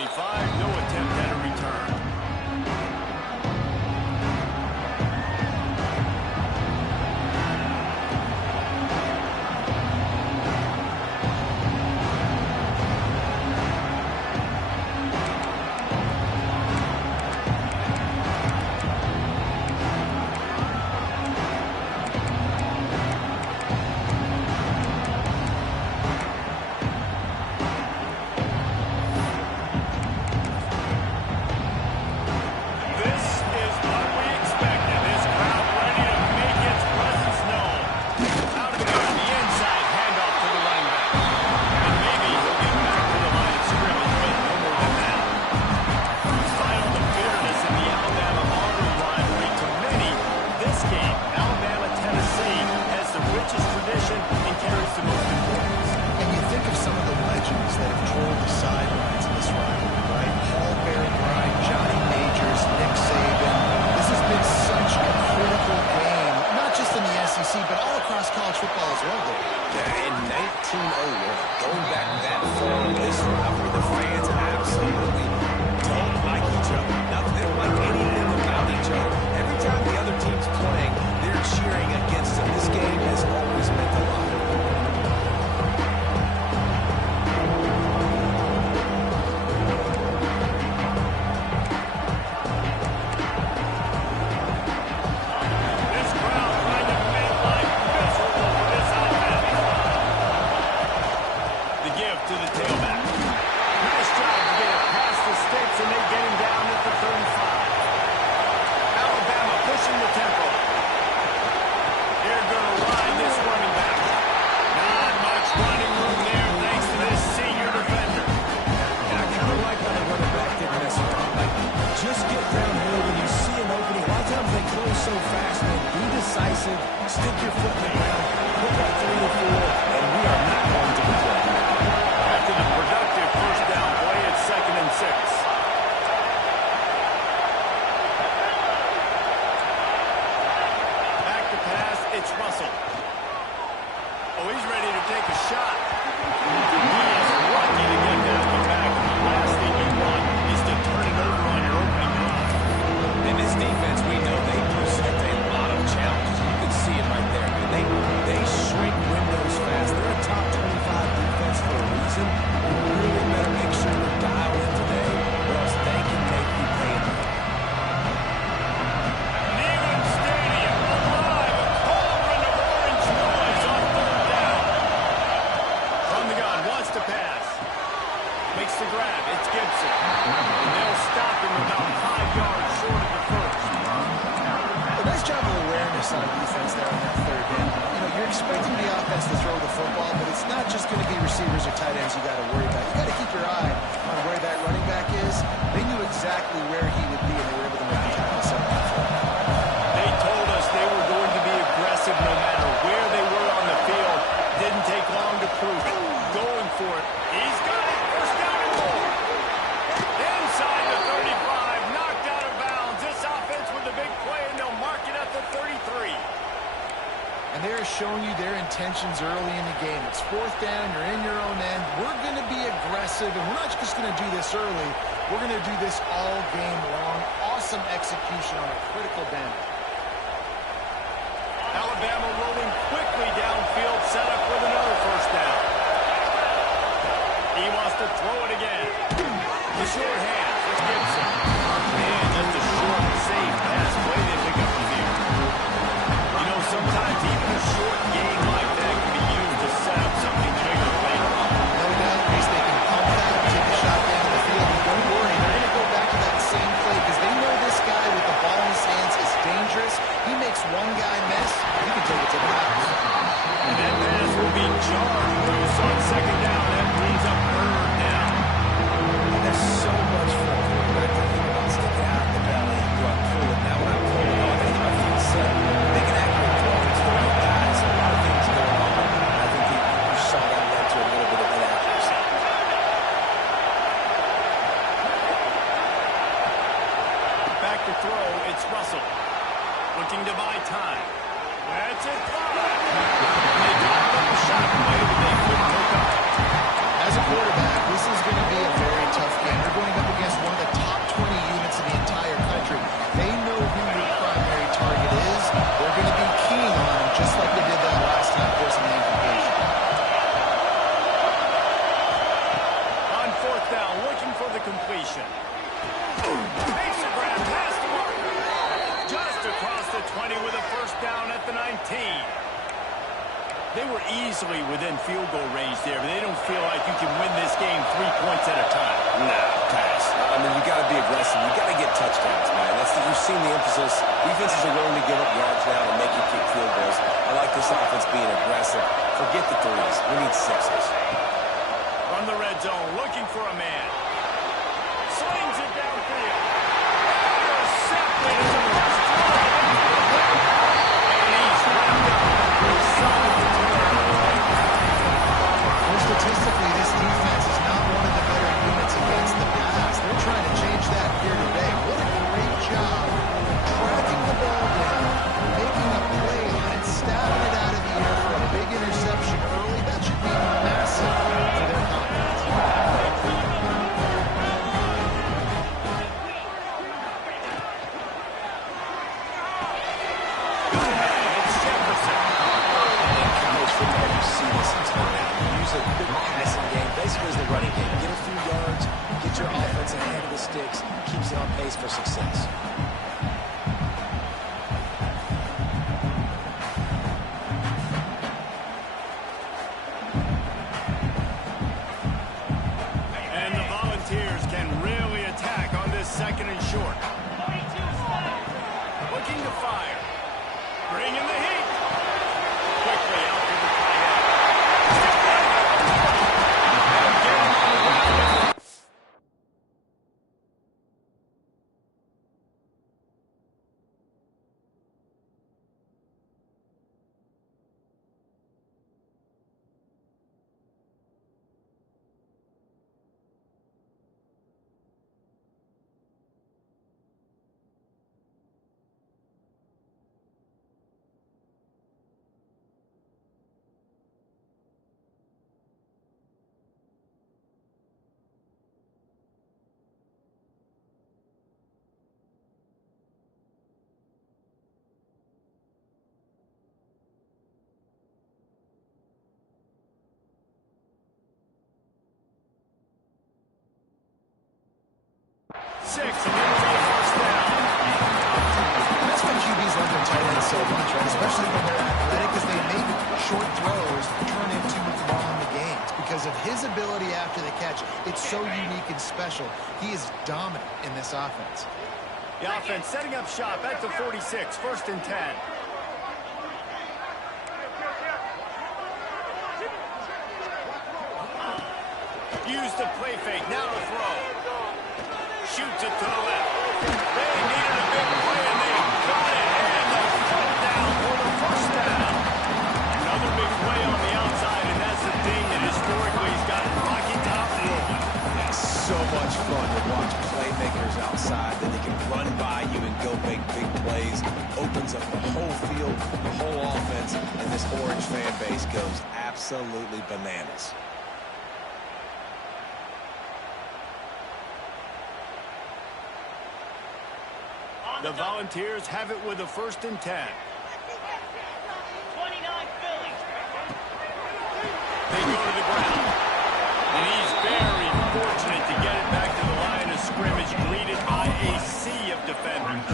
25, no attempt at a return. but all across college football as well, though. Yeah, in 1901, going back that far in this rivalry, the fans absolutely don't like each other. Nothing, they don't like anything about each other. Every time the other team's playing, they're cheering against them. This game has always meant a lot. So fast, man. Be decisive, stick your foot in the ground, put that 3 to 4, and we are not going to complain. After the productive first down play, it's 2nd and 6. Back to pass, it's Russell. Oh, he's ready to take a shot. He is lucky to get that one back. The last thing you want is to turn it over on your opening drive. In this defense, we know they present a lot of challenges. You can see it right there. They shrink windows fast. They're a top 25 defense for a reason. We really better make sure we're dialed in today, or else they can make you pay them. Neyland Stadium alive, a cauldron of orange noise on 3rd down. From the gun, wants to pass. Makes the grab, it's Gibson. And they'll stop him about 5 yards short of the first. A nice job of awareness on defense there on that 3rd down. You know, you're expecting the offense to throw the football, but it's not just going to be receivers or tight ends you got to worry about. You got to keep your eye on where that running back is. They knew exactly where he would be, and they were able to make the tackle set up. They told us they were going to be aggressive no matter where they were on the field. Didn't take long to prove it. Going for it. He's got it. First down and more. Inside the 35. Knocked out of bounds. This offense with the big play, and they'll mark it at the 33. And they're showing you their intentions early in the game. It's 4th down. You're in your own end. We're going to be aggressive, and we're not just going to do this early. We're going to do this all game long. Awesome execution on a critical down. Alabama rolling quickly downfield, set up with another first down. He wants to throw it again. The short hands, it's Gibson. Man, just a short, safe pass play they pick up from here. You know, sometimes even a short gain like that can be used to set up something bigger later. No doubt, at least they can pump that, take a shot down the field, and don't worry, they're going to go back to that same play because they know this guy with the ball in his hands is dangerous. He makes one guy miss, he can take it to the house. And that pass will be jarred field goal range there, but they don't feel like you can win this game 3 points at a time. Nah, pass. I mean, you got to be aggressive. You got to get touchdowns, man. You've seen the emphasis. Defenses are willing to give up yards now and make you kick field goals. I like this offense being aggressive. Forget the threes. We need sixes. From the red zone, looking for a man. Slings it downfield. Intercepted in the first drive. And he's wrapped up inside of the turnover. Well, statistically, this defense is not one of the better units against the pass. They're trying to change that here today. What a great job tracking the ball down, making a play on it, stabbing it out of the air for a big interception early. That should be massive for their confidence. Use a good passing game, basically as the running game. Get a few yards, get your offense ahead of the sticks, keeps it on pace for success. And the Volunteers can really attack on this second and short. Looking to fire. Bringing the heat. Quickly out to the tight end. Six, and it'll be a first down. That's what QBs love their tight ends so much, right? Especially when they're athletic, because they make short throws turn into long games. Because of his ability after the catch, it's so unique and special. He is dominant in this offense. The offense setting up shop at the 46, first and 10. Use the play fake, now to throw. Shoots it to the left. They needed a big play, and they got it. And they fall down for the first down. Another big play on the outside, and that's the thing that historically has gotten Rocky Top rolling. It's so much fun to watch playmakers outside that they can run by you and go make big plays. Opens up the whole field, the whole offense, and this Orange fan base goes absolutely bananas. The Volunteers have it with a first and 10. 29 Phillies. They go to the ground. And he's very fortunate to get it back to the line of scrimmage, greeted by a sea of defenders.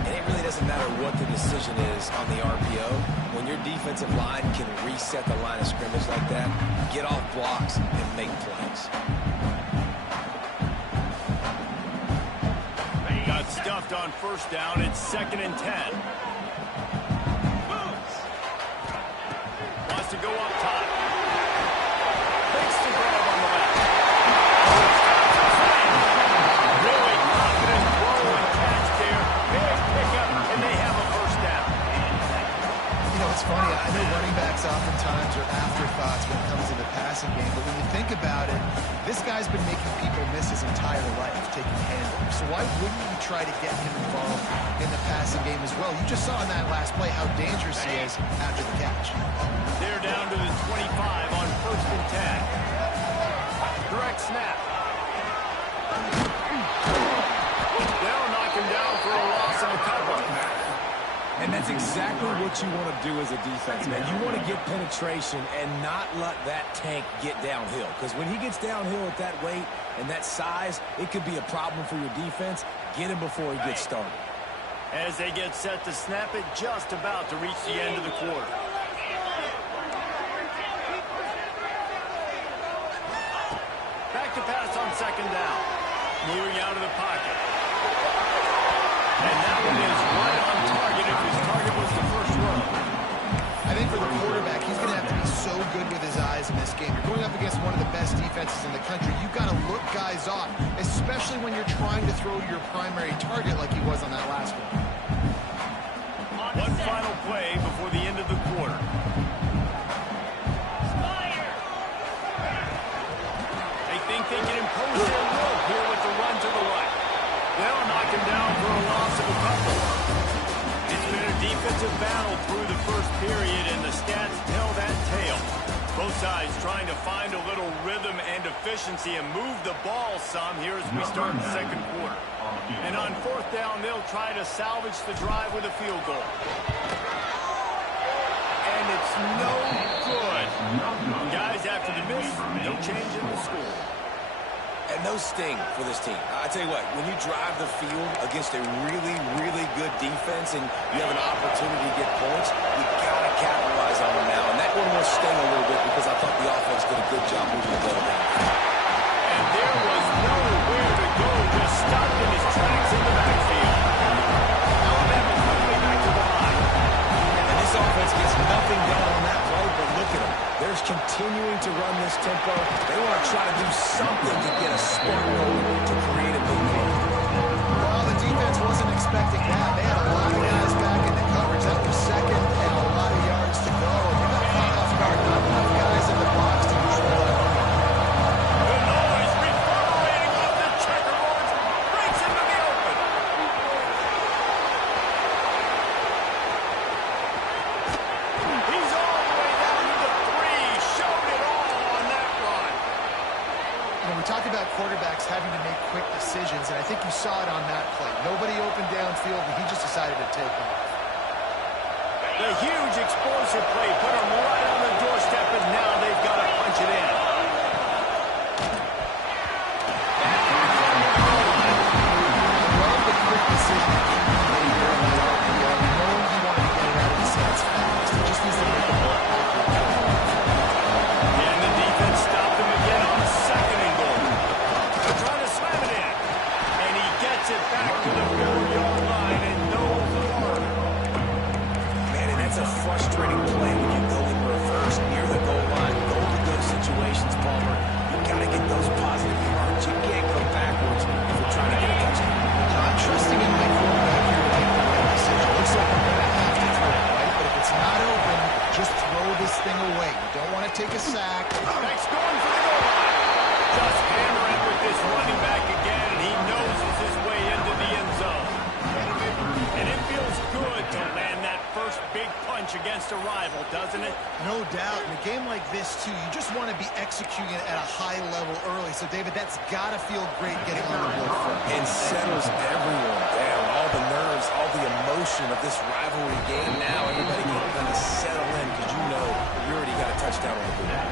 And it really doesn't matter what the decision is on the RPO. When your defensive line can reset the line of scrimmage like that, get off blocks and make plays. Got stuffed on first down. It's second and 10. Wants to go up top. Makes the grab on the left. Really confident throw and catch there. Big pickup, and they have a first down. You know, it's funny. I know running backs oftentimes are afterthoughts when it comes to the passing game, but when you think about it, this guy's been making people miss his entire life taking handoffs. So why wouldn't you try to get him involved in the passing game as well? You just saw in that last play how dangerous he is after the catch. They're down to the 25 on first and 10. Direct snap. They'll knock him down for a loss of a couple. And that's exactly what you want to do as a defense, man. You want to get penetration and not let that tank get downhill. Because when he gets downhill at that weight and that size, it could be a problem for your defense. Get him before he gets started. As they get set to snap it, just about to reach the end of the quarter. second down. Moving out of the pocket. And that one is right on target if his target was the first row. I think for the quarterback, he's going to have to be so good with his eyes in this game. You're going up against one of the best defenses in the country. You've got to look guys off, especially when you're trying to throw to your primary target like he was on that last one. One final play before the end of the quarter. They think they can impose their will here with the run to the right. They'll knock him down for a loss of a couple. It's been a defensive battle through the first period, and the stats tell that tale. Both sides trying to find a little rhythm and efficiency and move the ball some here as we start the second quarter. And on fourth down, they'll try to salvage the drive with a field goal. And it's no good. Guys, after the miss, no change in the score. And no sting for this team. I tell you what, when you drive the field against a really, really good defense and you have an opportunity to get points, you got to capitalize on them now. And that one will sting a little bit because I thought the offense did a good job moving the ball down. And there was nowhere to go, just stopped in his tracks in the backfield. Alabama quickly back to the line. And this offense gets nothing done on that play, but look at them. They're continuing to run this tempo. They want to try to do something to get a spark going to create a big play. Well, the defense wasn't expecting that. They had a lot of guys back in the coverage. That was second and a lot of yards to go. You got caught off guard. Not enough guys in the box to control that. The noise reverberating off the checkerboards breaks into the open. He's all the way down to the 3. Showed it all on that run. You know, we talk about quarterbacks having to make quick decisions, and I think you saw it on that play. Nobody opened downfield, and he just decided to take off. The huge explosive play put him right on the doorstep, and now they've got to punch it in. I love the quick decision that he made there on that RPO, knowing he wanted to get it out of his hands fast. He just needs to make the ball accurate. And the defense stopped him again on second and goal. They're trying to slam it in. And he gets it back to the 4-yard line and no more. Man, and that's a frustrating play when you go in reverse near the goal line. Go to those situations, Palmer. You got to get those positive yards. You can't go backwards if you're trying to get a touchdown. I'm trusting in my quarterback here to make the right decision. Looks like I'm going to have to throw it, right? But if it's not open, just throw this thing away. You don't want to take a sack. Next going for the goal line. Just hammering with this running back again, and he noses his way into the end zone. And it feels good to land that first big punch against a rival, doesn't it? No doubt. In a game like this, too, you just want to be executing at a high level early. So, David, that's got to feel great getting on the board first. And settles everyone down. All the nerves, all the emotion of this rivalry game now. Everybody can kind of settle in because you know you already got a touchdown on the board.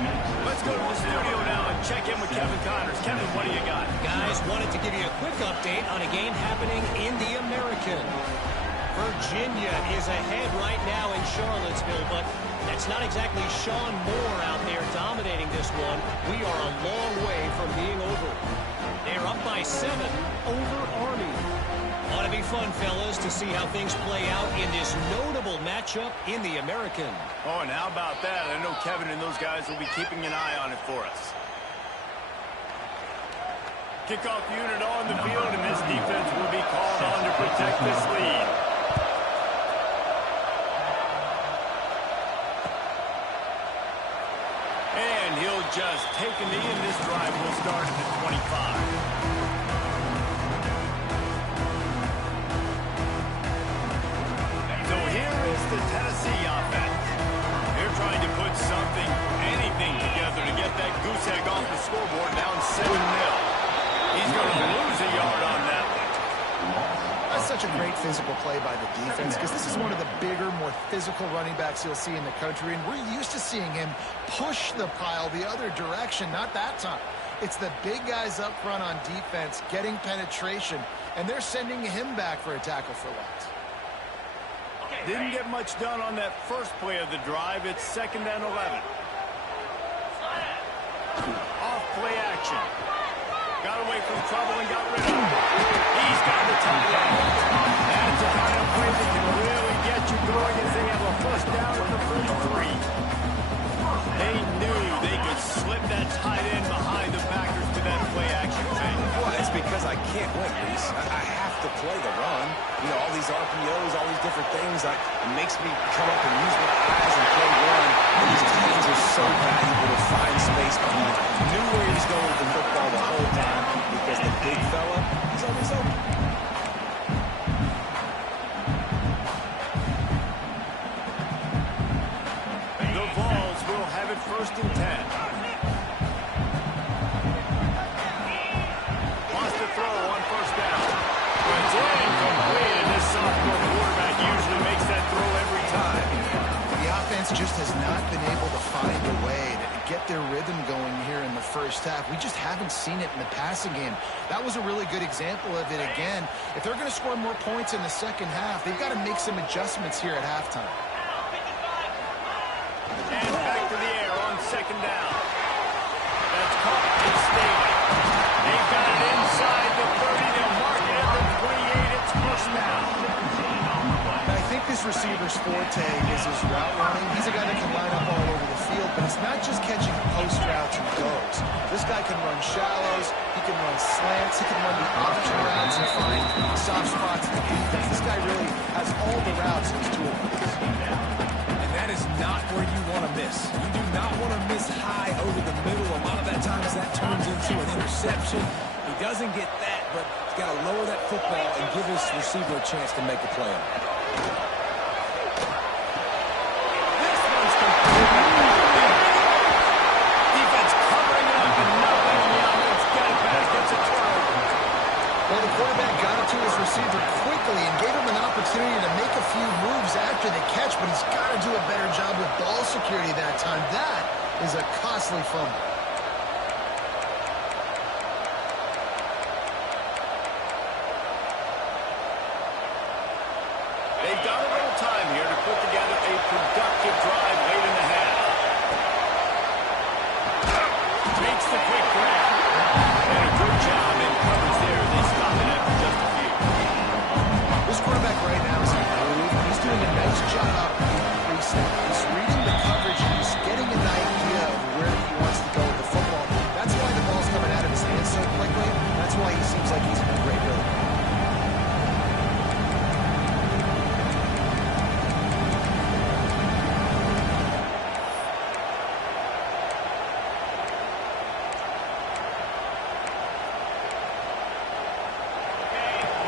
Let's go to the studio now and check in with Kevin Connors. Kevin, what do you got? Guys, wanted to give you a quick update on a game happening in the American. Virginia is ahead right now in Charlottesville, but that's not exactly Sean Moore out there dominating this one. We are a long way from being over. They're up by 7 over Army. Ought to be fun, fellas, to see how things play out in this notable matchup in the American. Oh, and how about that? I know Kevin and those guys will be keeping an eye on it for us. Kickoff unit on the field, and this defense will be called on to protect this lead. And he'll just take a knee, and this drive will start at the 25. So here is the Tennessee offense. They're trying to put something, anything together to get that goose egg off the scoreboard, down 7-0. He's going to lose a yard on that one. That's such a great physical play by the defense because this is one of the bigger, more physical running backs you'll see in the country, and we're used to seeing him push the pile the other direction, not that time. It's the big guys up front on defense getting penetration, and they're sending him back for a tackle for loss. Didn't get much done on that first play of the drive. It's 2nd and 11. Off play action. Got a some trouble and got rid of it. He's got the tight end. That's the kind of play that can really get you going as they have a first down at the 33. They knew they could slip that tight end behind the backers to that play-action thing. Well, it's because I can't win, Reese. I have to play the run. You know, all these RPOs, all these different things, it makes me come up and use my eyes and play run. And these tight ends are so valuable to find space. But he knew where he was going with the football the whole time because the big fella, he's always open. The Vols will have it 1st and 10. Wants to throw on 1st down. It's incomplete, and this sophomore quarterback usually makes that throw every time. The offense just has not been able to find a way to get their rhythm going here in the first half. We just haven't seen it in the passing game. That was a really good example of it again. If they're going to score more points in the second half, they've got to make some adjustments here at halftime. And back to the air on 2nd down. That's caught and staying. They've got it inside the 30. They'll mark it at the 28. It's 1st down. I think this receiver's forte is his route running. He's a guy that can line up all over the field, but it's not just catching post routes and goes. This guy can run shallows, he can run slants, he can run the option routes and find soft spots in the defense. This guy really has all the routes in his toolbox. And that is not where you want to miss. You do not want to miss high over the middle. A lot of that times that turns into an interception. He doesn't get that, but he's got to lower that football and give his receiver a chance to make a play on it. This one's complete. Defense covering it up and not letting the offense get it back. Gets a turnover. Well, the quarterback got it to his receiver quickly and gave him an opportunity to make a few moves after the catch, but he's got to do a better job with ball security that time. That is a costly fumble. They've got a little time here to put together a productive drive late in the half. Makes the quick grab. And a good job in coverage there. They stop it after just a few. This quarterback right now is improved. He's doing a nice job increasing. He's reading the coverage and he's getting an idea of where he wants to go with the football. That's why the ball's coming out of his hands so quickly. That's why he seems like he's in a great rhythm.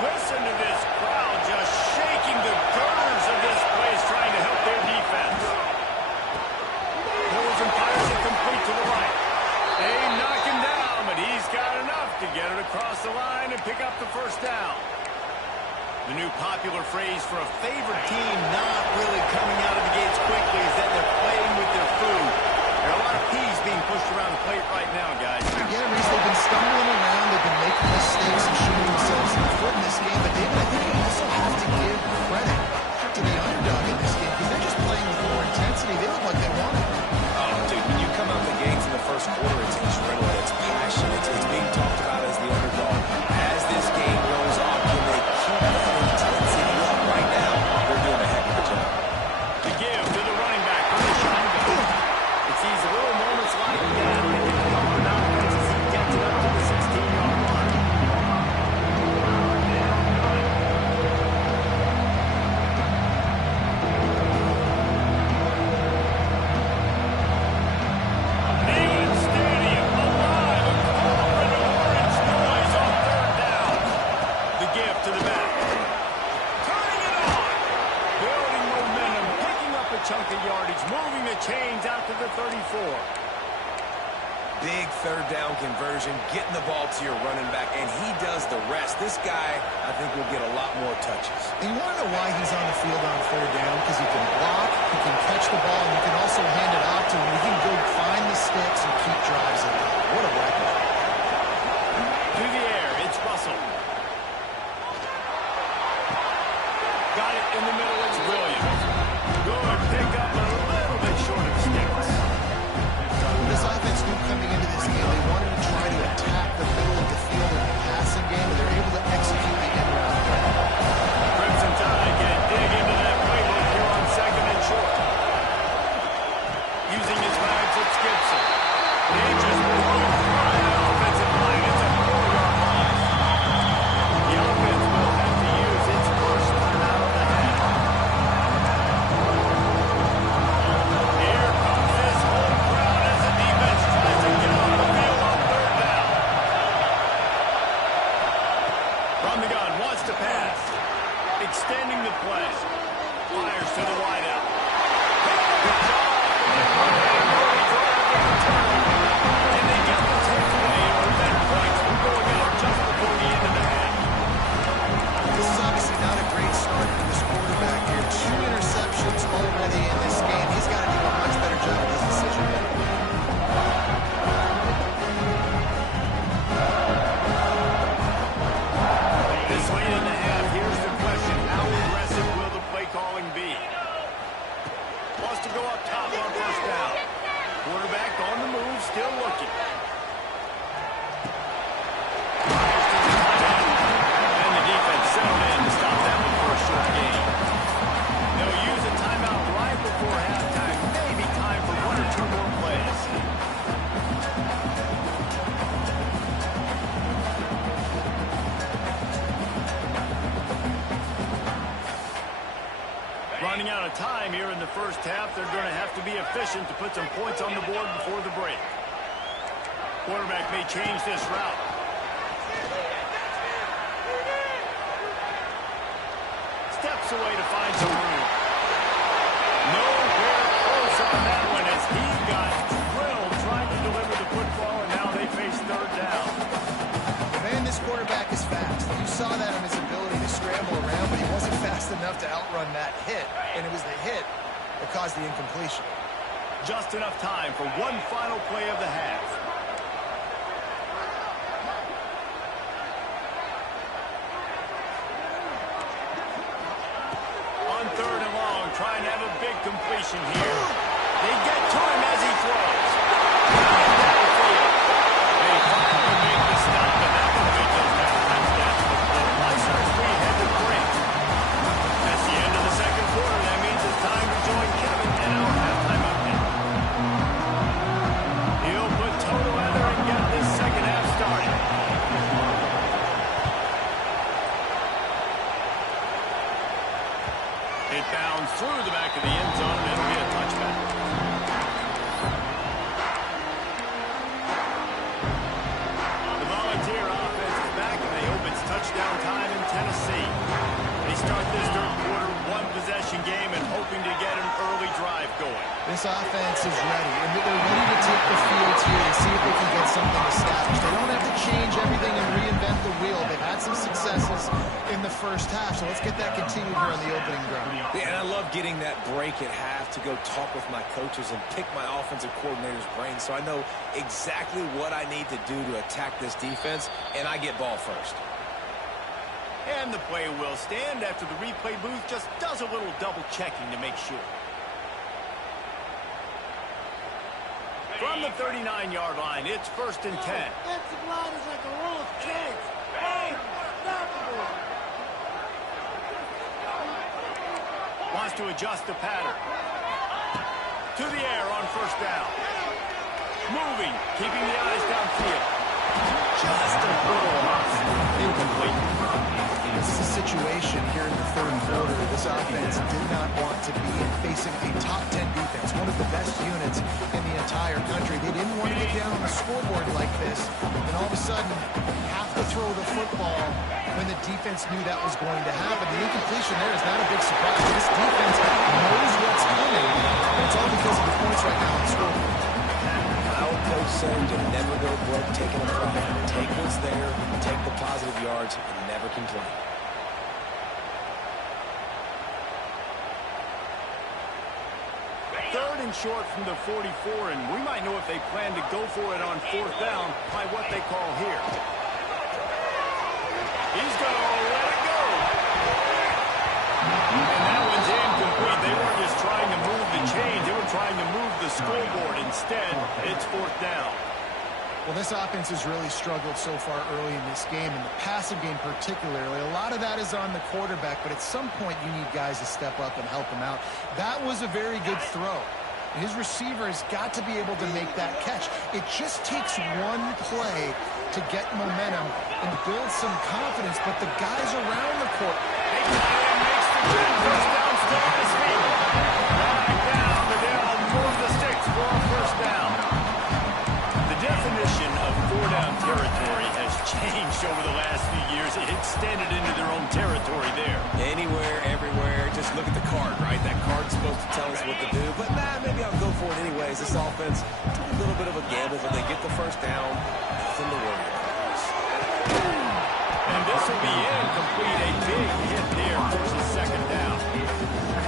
Listen to this crowd just shaking the girders of this place trying to help their defense. Bulls and fires it complete to the right. They knock him down, but he's got enough to get it across the line and pick up the 1st down. The new popular phrase for a favorite team not really coming out of the gates quickly is that they're playing with their food. There are a lot of peas being pushed around the plate right now, guys. Yeah, Reese, they've been stumbling around. They've been making mistakes and shooting themselves in the foot in this game. But, David, I think you also have to give credit to the underdog in this game because they're just playing with more intensity. They look like they want it. Oh, dude, when you come out the gates in the first quarter, it's adrenaline, it's passion, it's being talked about as the underdog. As this game goes on, can they keep that intensity up right now? They're doing a heck of a job. The give to the running back from the shotgun. It's these little moments like that that can help him out as he gets it up to the 16-yard line. Neyland Stadium alive and roaring orange noise on 3rd down. The give to the back. Turning it on. Building momentum, picking up a chunk of yardage, moving the chains out to the 34. Big 3rd down conversion, getting the ball to your running back, and he does the rest. This guy, I think, will get a lot more touches. And you want to know why he's on the field on 3rd down? Because he can block, he can catch the ball, and he can also hand it off to him. He can go find the sticks and keep drives alive. What a weapon. Through the air, it's Russell. Got it in the middle, it's Williams. Good pick up, a little bit short of sticks. This offense knew coming into this game, they wanted to try to attack the middle of the field and time here in the first half. They're going to have to be efficient to put some points on the board before the break. Quarterback may change this route. Steps away to find some room. Nowhere close on that one as he got drilled trying to deliver the football, and now they face third down. Man, this quarterback is fast. You saw that in his ability to scramble around, but he wasn't fast enough to outrun that hit, and it was the hit that caused the incompletion. Just enough time for one final play of the half. On third and long, trying to have a big completion here. They get to him as he throws. Downfield. They finally make the stop, and that one they just have a touchdown. License we head to break. That's the end of the second quarter. That means it's time to join Kevin in our halftime update. He'll put toe together and get this second half started. It bounds through the back of the end zone, and it'll be a touchback. The Volunteer offense is back, and they hope it's touchdown time in Tennessee. They start this third quarter one-possession game and hoping to get an early drive going. This offense is ready, and they're ready to take the field here and see if they can get something established. They don't have to change everything and reinvent the wheel. They've had some successes in the first half, so let's get that continued here on the opening drive. Yeah, and I love getting that break at half to go talk with my coaches and pick my offensive coordinator's brain so I know exactly what I need to do to attack this defense, and I get ball first. And the play will stand after the replay booth just does a little double-checking to make sure. From the 39-yard line, it's 1st and 10. Defensive line is like a roll of cakes. Unstoppable. Wants to adjust the pattern. To the air on 1st down. Moving, keeping the eyes downfield. Just a little off. Incomplete. This is a situation here in the third quarter. This offense did not want to be facing a top 10 defense, one of the best units in the entire country. They didn't want to get down on the scoreboard like this, and all of a sudden have to throw the football when the defense knew that was going to happen. The incompletion there is not a big surprise. This defense knows what's coming, and it's all because of the points right now on the scoreboard. My old coach said you never go broke taking a profit. Take what's there, take the positive yards, and never complain. Third and short from the 44, and we might know if they plan to go for it on 4th down by what they call here. He's going to let it go. And that one's incomplete. They weren't just trying to move the chains. They were trying to move the scoreboard. Instead, it's 4th down. Well, this offense has really struggled so far early in this game, and the passing game particularly. A lot of that is on the quarterback, but at some point you need guys to step up and help him out. That was a very good throw. His receiver has got to be able to make that catch. It just takes one play to get momentum and build some confidence, but the guys around the court. Makes the good first down, still on his feet. Back down, but they'll move the sticks for a 1st down. The definition of 4-down territory has changed over the last few years. It extended into their own territory there. Anywhere, everywhere, just look at the card, right? That card's supposed to tell us what to do, but maybe I'll go for it anyways. This offense took a little bit of a gamble, but they get the 1st down. Nothing to worry about. And this will be incomplete. A big hit there versus 2nd down.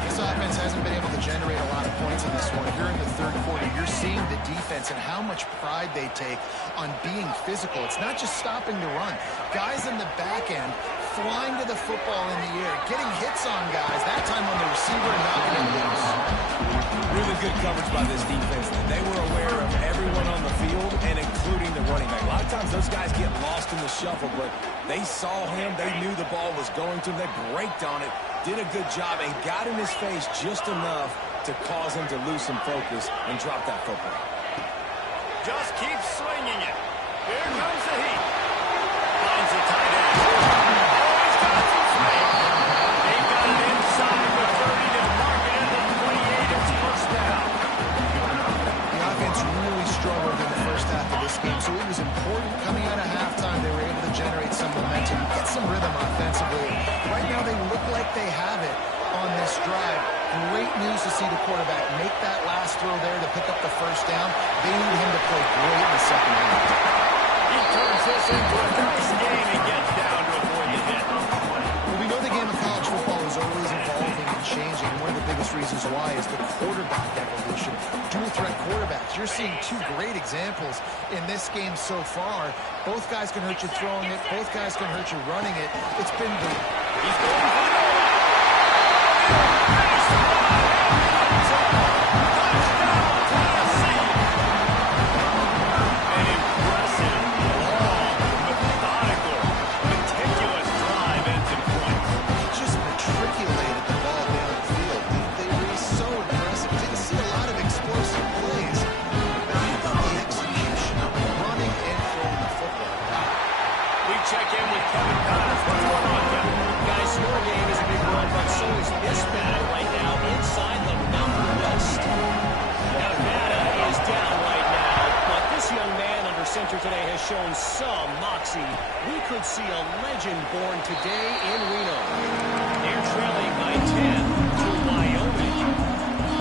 This offense hasn't been able to generate a lot of points in this one. Here in the third quarter, you're seeing the defense and how much pride they take on being physical. It's not just stopping the run. Guys in the back end flying to the football in the air, getting hits on guys, that time on the receiver and knocking it loose. Really good coverage by this defense. They were aware of everyone on the field and including the running back. A lot of times those guys get lost in the shuffle, but they saw him. They knew the ball was going to him. They braked on it, did a good job, and got in his face just enough to cause him to lose some focus and drop that football. Just keep swinging it. Here comes the heat. Finds the tight end. Oh, he's got some speed. They got it inside the 30 to mark it at the 20. game, so it was important coming out of halftime. They were able to generate some momentum, get some rhythm offensively. Right now, they look like they have it on this drive. Great news to see the quarterback make that last throw there to pick up the first down. They need him to play great in the second half. He turns this into a nice game and gets down to avoid the hit. Well, we know the game of college football is always evolving and changing. One of the biggest reasons why is the quarterback evolution. Dual threat quarterbacks. You're seeing two great examples in this game so far. Both guys can hurt you throwing it. Both guys can hurt you running it. It's been good. He's going for the goal. An impressive, long, methodical, meticulous drive ends in points. He just matriculated the ball down the field. They were so impressive. Didn't see a lot of explosive plays. The execution of running and throwing the football. We check in with Kevin Connors. What's going on, Kevin? Guys, your game is a big one, but so is this battle right now inside the Mountain West. Nevada is down right now, but this young man under center today has shown some moxie. We could see a legend born today in Reno. They're trailing by 10 to Wyoming.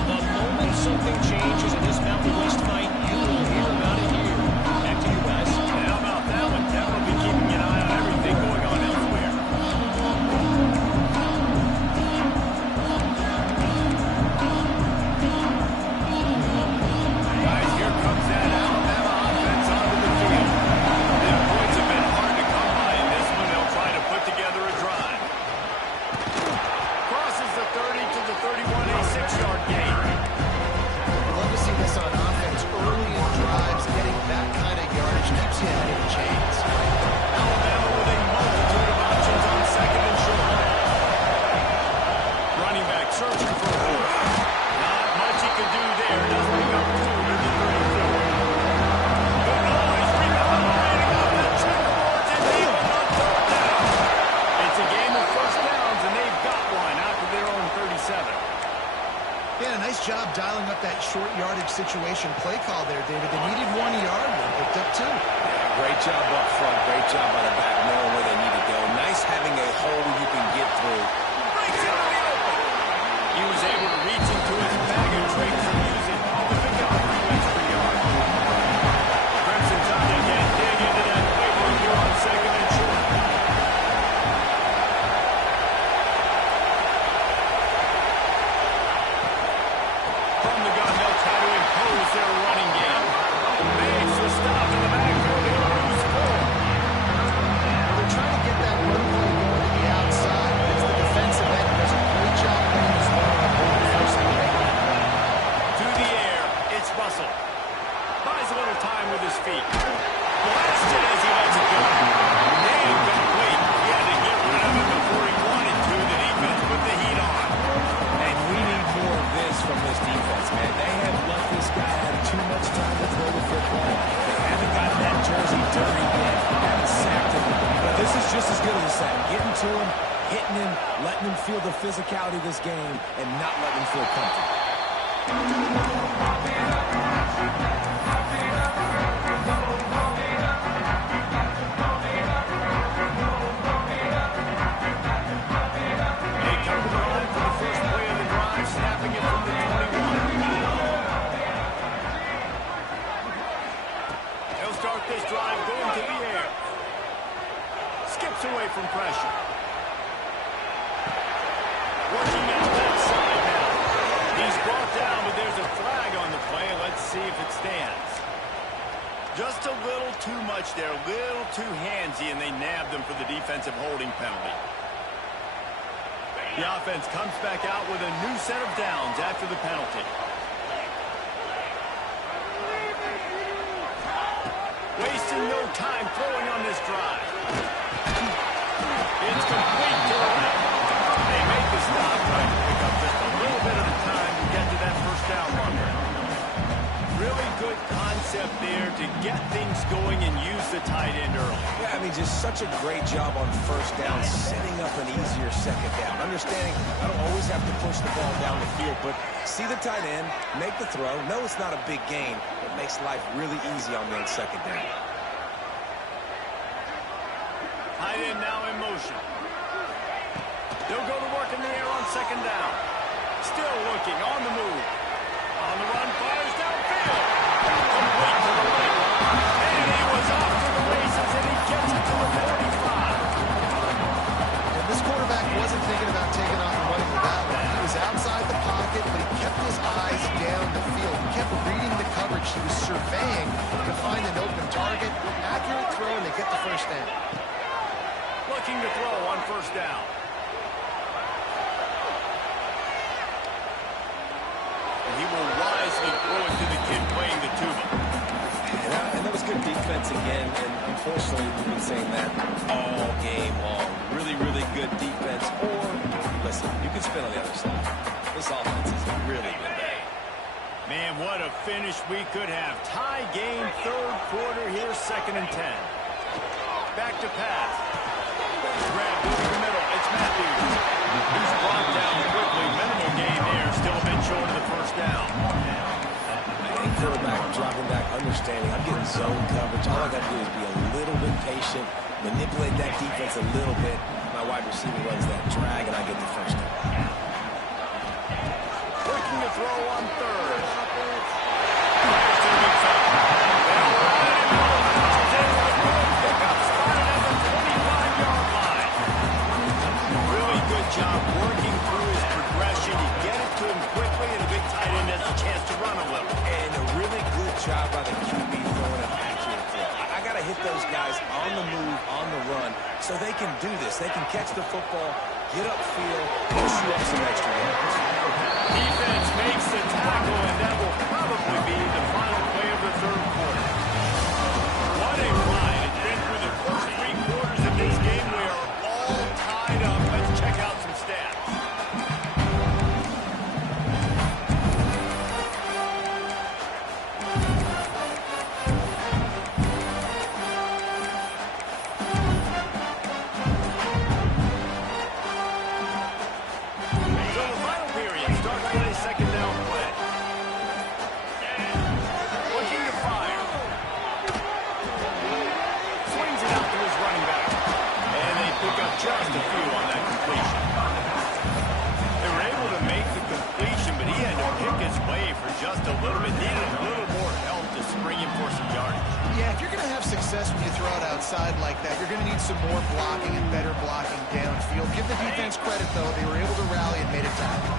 The moment something changes in this Mountain West fight, you will hear about it here. Back to you guys. How about that one? Kevin will be keeping an eye on everything going on elsewhere. Guys, here comes that Alabama offense onto the field. Their points have been hard to come by in this one. They'll try to put together a drive. Crosses the 30 to the 31, a 6-yard gain. Love to see this on offense early in drives. Getting that kind of yardage keeps you ahead of the chains. Alabama with a multitude of options on second and short. Running back searching for a hole. Not much he could do there. Does pick up 2 to the 3. Good noise. Rebounding off the checkerboards and even on third down. It's a game of first downs, and they've got one after their own 37. Yeah, nice job dialing up that short yardage situation play call there, David. They needed 1 yard. They picked up 2. Great job up front. Great job by the back, knowing where they need to go. Nice having a hole you can get through. Breaks into the open. He was able to reach into his bag of tricks and use it to pick up 3 extra yards. Crimson Tide again dig into that playbook here on second and short. From the gun, they'll try to impose their running game. Makes the stop in the backfield. He'll lose 4. They're trying to get that run play going to the outside, but it's the defensive end who does a great job playing this one on both the first and second. To the air, it's Russell. Buys a little time with his feet. Blasted as he lets it go. Incomplete. He had to get rid of it before he wanted to. The defense put the heat on. And we need more of this from this defense, man. They have let this guy have too much time to throw the football. They haven't gotten that jersey dirty yet. Haven't sacked him. But this is just as good as a sack. Getting to him, hitting him, letting him feel the physicality of this game, and not letting him feel comfortable. They come to the line for the first play of the drive, snapping it from the 21. They'll start this drive going to the air. Skips away from pressure. Working out that side now. He's brought down, but there's a flag on the play. Let's see if it stands. Just a little too much there, a little too handsy, and they nabbed him for the defensive holding penalty. The offense comes back out with a new set of downs after the penalty. Wasting no time throwing on this drive. It's complete to the left. They make the stop, trying to pick up just a little bit at a time to get to that first down marker. Really good concept there to get things going and use the tight end early. Yeah, I mean, just such a great job on first down, setting up an easier second down. Understanding I don't always have to push the ball down the field, but see the tight end, make the throw. No, it's not a big gain, but makes life really easy on me on second down. Tight end now in motion. They'll go to work in the air on second down. Still looking, on the move. On the run, fires downfield. Complete to the right. And he was off to the races, and he gets it to the 45. And this quarterback wasn't thinking about taking off and running with that one. He was outside the pocket, but he kept his eyes down the field. He kept reading the coverage. He was surveying to find an open target. Accurate throw, and they get the first down. Looking to throw on first down. He will wisely throw it to the kid playing the tuba. And that was good defense again, and unfortunately we've been saying that all game long. Really, really good defense. Or, listen, you can spin on the other side. This offense is really good. Man, what a finish we could have. Tie game, third quarter here, 2nd and 10. Back to pass. Grab over the middle. It's Matthews. He's brought down quickly. Minimal gain there. Still a bit short of the first down. Hey, quarterback dropping back, understanding. I'm getting zone coverage. All I got to do is be a little bit patient, manipulate that defense a little bit. My wide receiver runs that drag, and I get the first down. Looking to throw on third. Really good job working through his progression. You get it to him quickly, and a big tight end has a chance to run a little. And a really good job by the QB throwing an accurate throw. I got to hit those guys on the move, on the run, so they can do this. They can catch the football, get upfield, push you up some extra yards. Defense makes the tackle, and that will probably be the final play of the third quarter. What a ride. It's been through the first 3 quarters of this game. We are all tied up. Let's check out some stats. So the final period starts with a second down play. Looking to fire. Swings it out to his running back. And they pick up just a few on that completion. They were able to make the completion, but he had to pick his way for just a little bit. Needed a little more help to spring him for some yardage. Yeah, if you're going to have success when you throw it outside like that, you're going to need some more blocking and better blocking downfield. Give the defense credit, though. They were able to rally and made it tackle.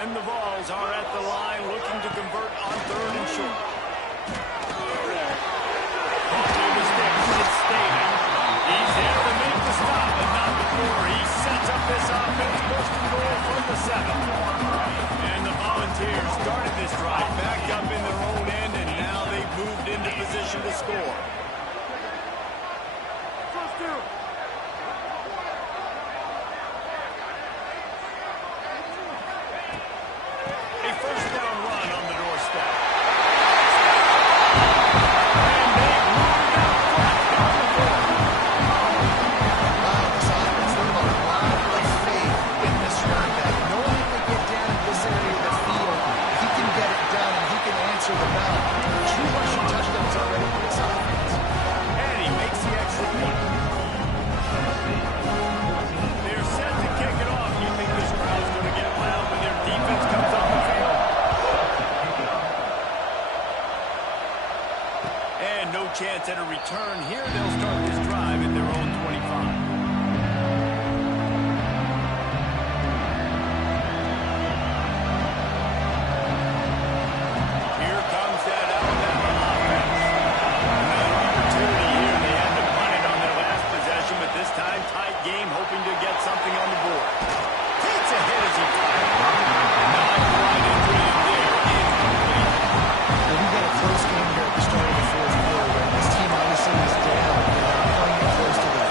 And the Vols are at the line looking to convert on third and short. Coby was there. It's Staley. He's there to make the stop, but not before. He sets up this offense, first and goal from the 7. And the Volunteers started this drive back up in their own end, and now they've moved into position to score. First down. A first down run on the doorstep. Wow, this offense, they're going to lot of faith in this running back. Knowing if they get down in this area of the field, he can get it done, and he can answer the bell. 2 rushing touchdowns already for this offense. And he makes the extra point. They're set to kick it off. You think this crowd's going to get loud when their defense comes on the field? And no chance at a return here. They'll start this drive at their own 25. Here comes that Alabama offense. Another opportunity here. They had to punt it on their last possession, but this time tight game, hoping to get something on the board. Takes a hit as he fires. Not quite into it there. Incomplete. Well, we got a close game here at the start of the fourth quarter. This team obviously is down. They're playing close to the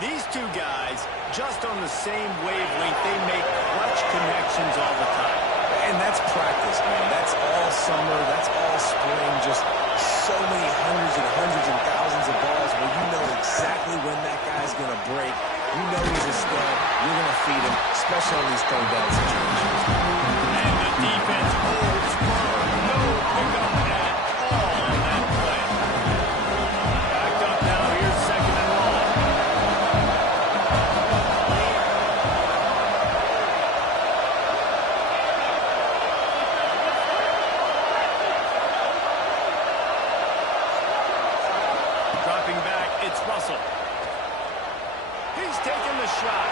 These two guys, just on the same wavelength, they make clutch connections all the time. And that's practice, man. That's all summer. That's all spring. Just so many hundreds and thousands of balls where you know exactly when that guy's going to break. You know he's a stud. You're going to feed him, especially on these third down situations. And the defense holds firm. No pickup at all on that play. Backed up now. Here's second and long. Dropping back, it's Russell. He's taking the shot.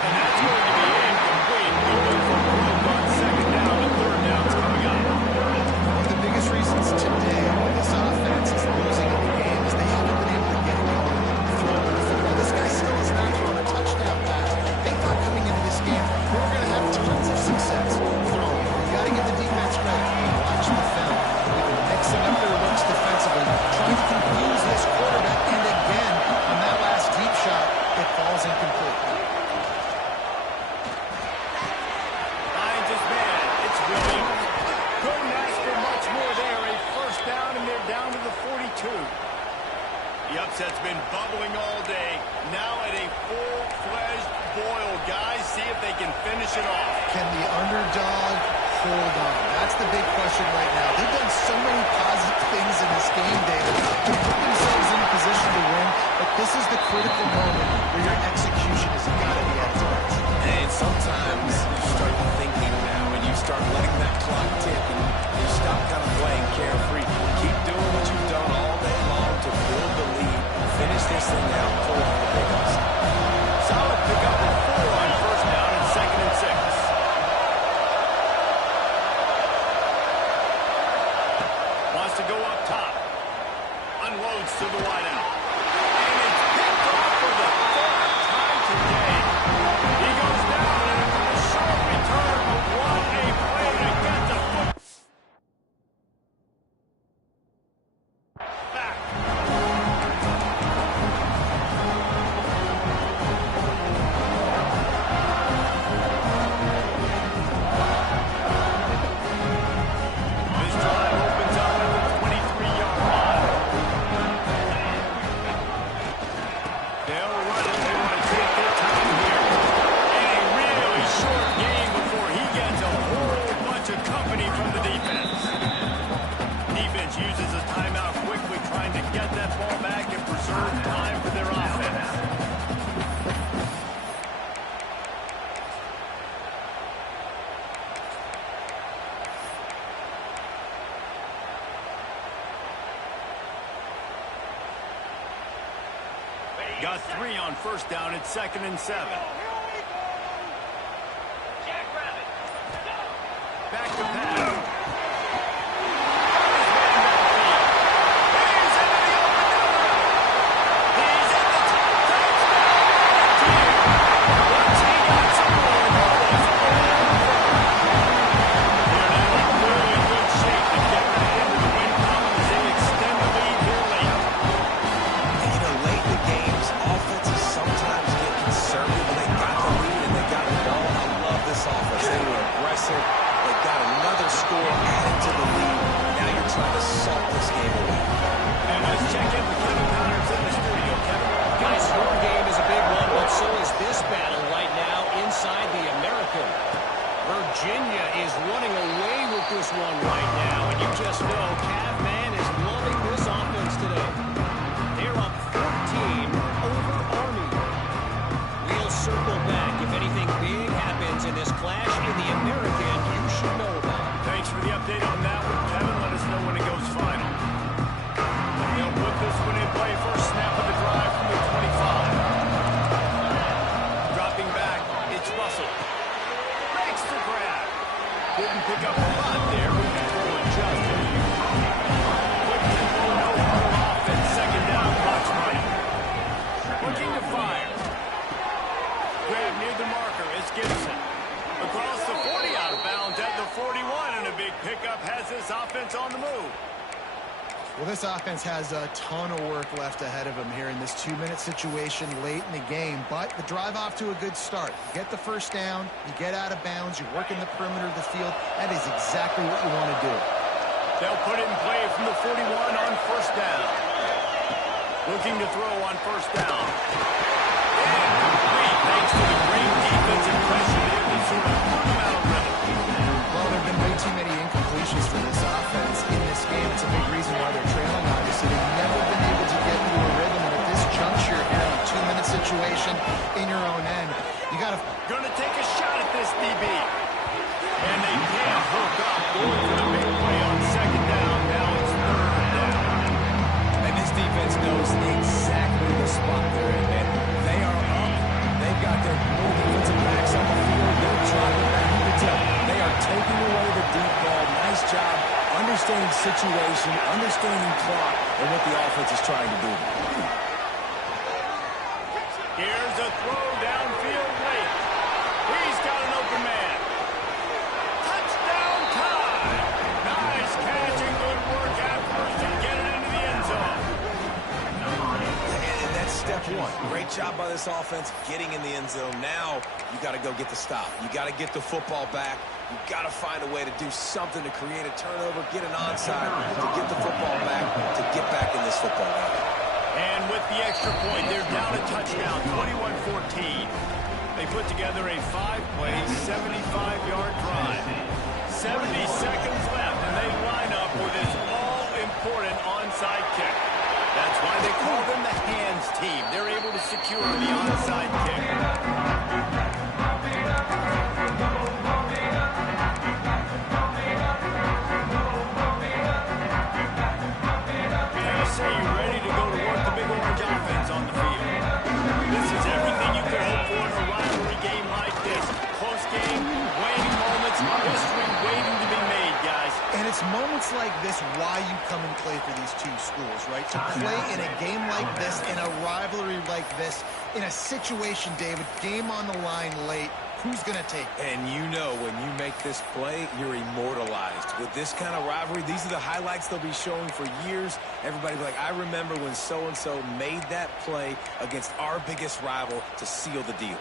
And that's going to be incomplete. Going for broke on second down and third down's coming up. One of the biggest reasons today why this offense is losing in the game is they haven't been able to get it going throwing the football. This guy still has not thrown a touchdown pass. They thought coming into this game we were going to have tons of success throwing. You got to give the defense credit. Watch the film. Mixing up their looks defensively, trying to confuse this quarterback, and again, on that last deep shot, it falls incomplete. Finds his man. It's Williams. Couldn't ask for much more there. A first down, and they're down to the 42. The upset's been bubbling all day. Now at a full-fledged boil. Guys, see if they can finish it off. Can the underdog hold on? That's the big question right now. They've done so many positive things in this game, David, to put themselves in a position to win, but this is the critical moment where your execution has got to be at its best. And sometimes you start thinking now and you start letting that clock tick and you stop kind of playing carefree. Keep doing what you've done all day long to build the lead. Finish this thing out. Pull off the pickups. Solid pickup of 4 on first down and second and 6. Wants to go up top. Unloads to the wideout. And it's picked off for the third time today. He goes down and a short return. But what a play to get the foot back. This drive opens up at the 23-yard line. They'll run it. They want to take their time here. And a really short game before he gets a whole bunch of company from the defense. Defense uses a timeout quickly, trying to get that ball back and preserve time for their offense. Got 3 on first down. It's second and 7. Back to pass. They got another Well, this offense has a ton of work left ahead of them here in this 2-minute situation late in the game, but the drive off to a good start. You get the first down, you get out of bounds, you work in the perimeter of the field. That is exactly what you want to do. They'll put it in play from the 41 on first down. Looking to throw on first down. And complete thanks to the great defensive pressure there that sort of put them out of rhythm. Well, there have been way too many incompletions for this offense in this game. It's a big reason why they're trailing, obviously. They've never been able to get into a rhythm, and at this juncture here in a 2-minute situation in your own end, you got to... Gonna take a shot at this DB. And they can't hook up. Going for the big play on second down. Now it's third down. And this defense knows exactly the spot they're in, man. They are up. They've got their more defensive backs on the field. They're dropping back. You can tell they are taking away the deep ball. Nice job understanding situation, understanding clock, and what the offense is trying to do. Here's a throw downfield late. He's got an open man. Touchdown time. Nice catch and good work afterwards to get it into the end zone. And that's step one. Great job by this offense getting in the end zone. Now you got to go get the stop. You got to get the football back. You got to find a way to do something to create a turnover, get an onside, to get the football back, to get back in this football game. And with the extra point, they're down a touchdown, 21-14. They put together a 5-play, 75-yard drive. 70 seconds left, and they line up with this all-important onside kick. That's why they call them the hands team. They're able to secure the onside kick. Say you're ready to go to work the big orange offense on the field. This is everything you could hope for in a rivalry game like this. Close game, waning moments, history waiting to be made, guys. And it's moments like this why you come and play for these two schools, right? To play in a game like this, in a rivalry like this, in a situation, David, game on the line late, who's going to take it? And you know when you make this play, you're immortalized. With this kind of rivalry, these are the highlights they'll be showing for years. Everybody will be like, I remember when so-and-so made that play against our biggest rival to seal the deal.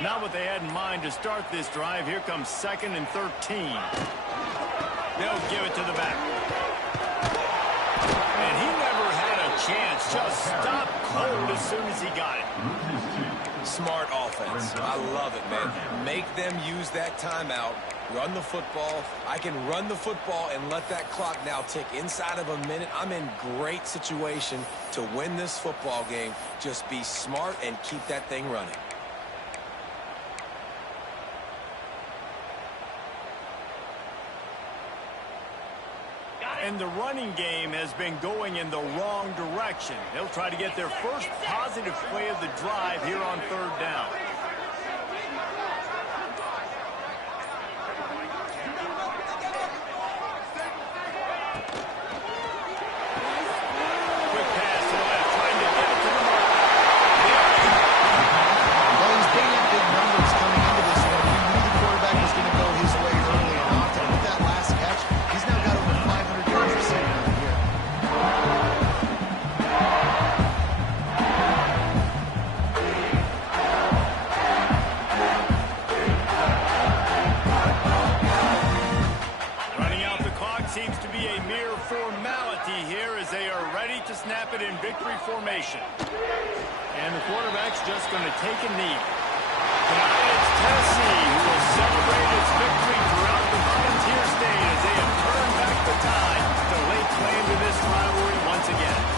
Not what they had in mind to start this drive. Here comes 2nd and 13. They'll give it to the back. And he never had a chance. Just stopped cold as soon as he got it. Smart offense. I love it, man. Make them use that timeout. Run the football. I can run the football and let that clock now tick inside of a minute. I'm in great situation to win this football game. Just be smart and keep that thing running. And the running game has been going in the wrong direction. They'll try to get their first positive play of the drive here on third down. Quick pass to the left, trying to get it to the mark. Well, he's putting up big numbers coming into this one. He knew the quarterback was going to go his way early and often. With that last catch, he's now got over 500 yards receiving out here. Running out the clock seems to be a mere formality here as they are ready to snap it in victory formation. And the quarterback's just going to take a knee. Tonight it's Tennessee who will celebrate its victory throughout the Frontier State as they have turned back the tide to lay claim to this rivalry once again.